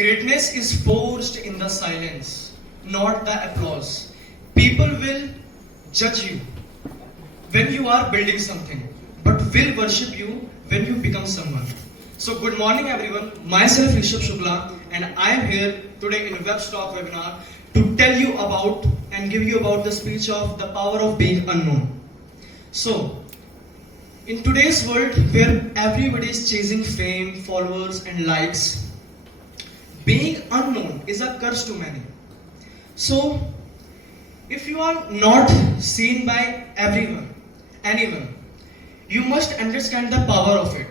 Greatness is forged in the silence, not the applause. People will judge you when you are building something, but will worship you when you become someone. So good morning everyone, myself Rishabh Shukla and I am here today in WebStock webinar to tell you about and give you about the speech of the power of being unknown. So in today's world where everybody is chasing fame, followers and likes, being unknown is a curse to many. So if you are not seen by anyone, you must understand the power of it.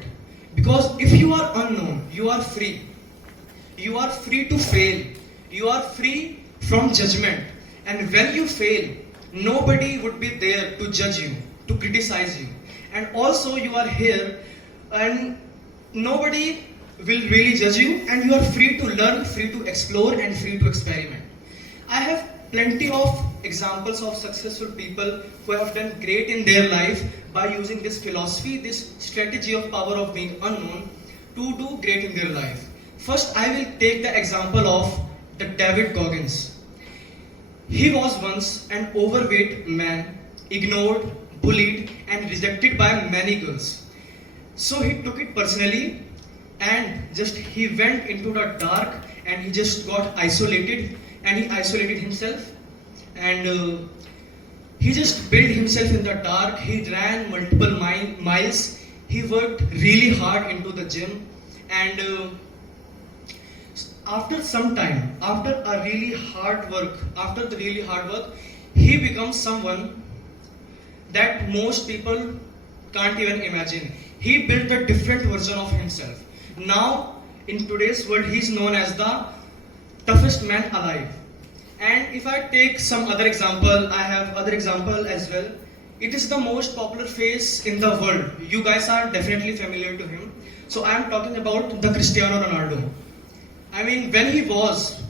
Because if you are unknown, you are free. You are free to fail. You are free from judgment. And when you fail, nobody would be there to judge you, to criticize you. And also you are here and nobody will really judge you, and you are free to learn, free to explore and free to experiment. I have plenty of examples of successful people who have done great in their life by using this philosophy, this strategy of power of being unknown to do great in their life. First, I will take the example of the David Goggins. He was once an overweight man, ignored, bullied and rejected by many girls. So he took it personally and he went into the dark and he just got isolated and he isolated himself and he just built himself in the dark. He ran multiple miles. He worked really hard into the gym and after some time, after the really hard work, he becomes someone that most people can't even imagine. He built a different version of himself. Now, in today's world, he is known as the toughest man alive. And if I take some other example, I have other example as well. It is the most popular face in the world. You guys are definitely familiar to him. So I am talking about the Cristiano Ronaldo. I mean, when he was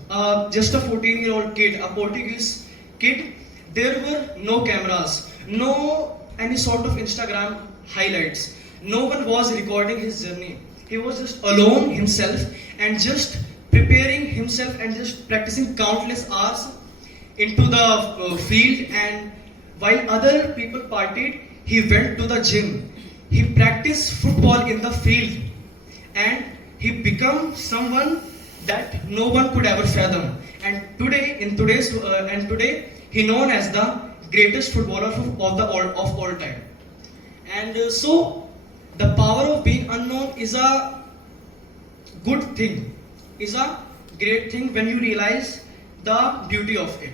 just a 14-year-old kid, a Portuguese kid, there were no cameras, no any sort of Instagram highlights. No one was recording his journey. He was just alone himself and just preparing himself and just practicing countless hours into the field, and while other people partied, he went to the gym. He practiced football in the field and he became someone that no one could ever fathom. And today, today he known as the greatest footballer of all time. And so the power of being unknown is a good thing, is a great thing when you realize the beauty of it.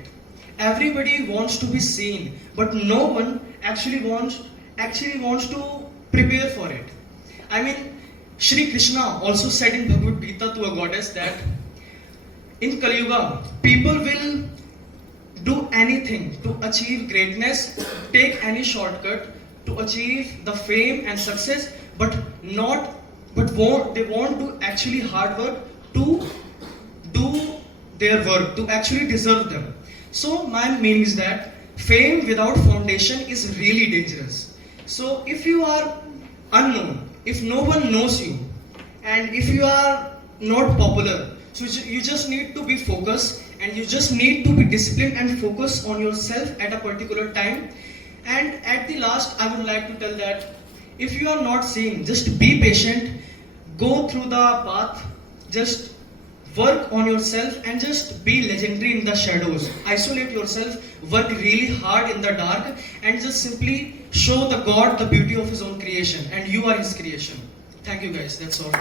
Everybody wants to be seen, but no one actually wants to prepare for it. I mean, Shri Krishna also said in Bhagavad Gita to a goddess that in Kali Yuga, people will do anything to achieve greatness, take any shortcut to achieve the fame and success, but they won't do actually hard work to do their work, to actually deserve them. So my meaning is that fame without foundation is really dangerous. So if you are unknown, if no one knows you, and if you are not popular, so you just need to be focused and you just need to be disciplined and focus on yourself at a particular time. And at the last, I would like to tell that if you are not seen, just be patient, go through the path, just work on yourself and just be legendary in the shadows. Isolate yourself, work really hard in the dark and just simply show the God the beauty of his own creation, and you are his creation. Thank you guys, that's all.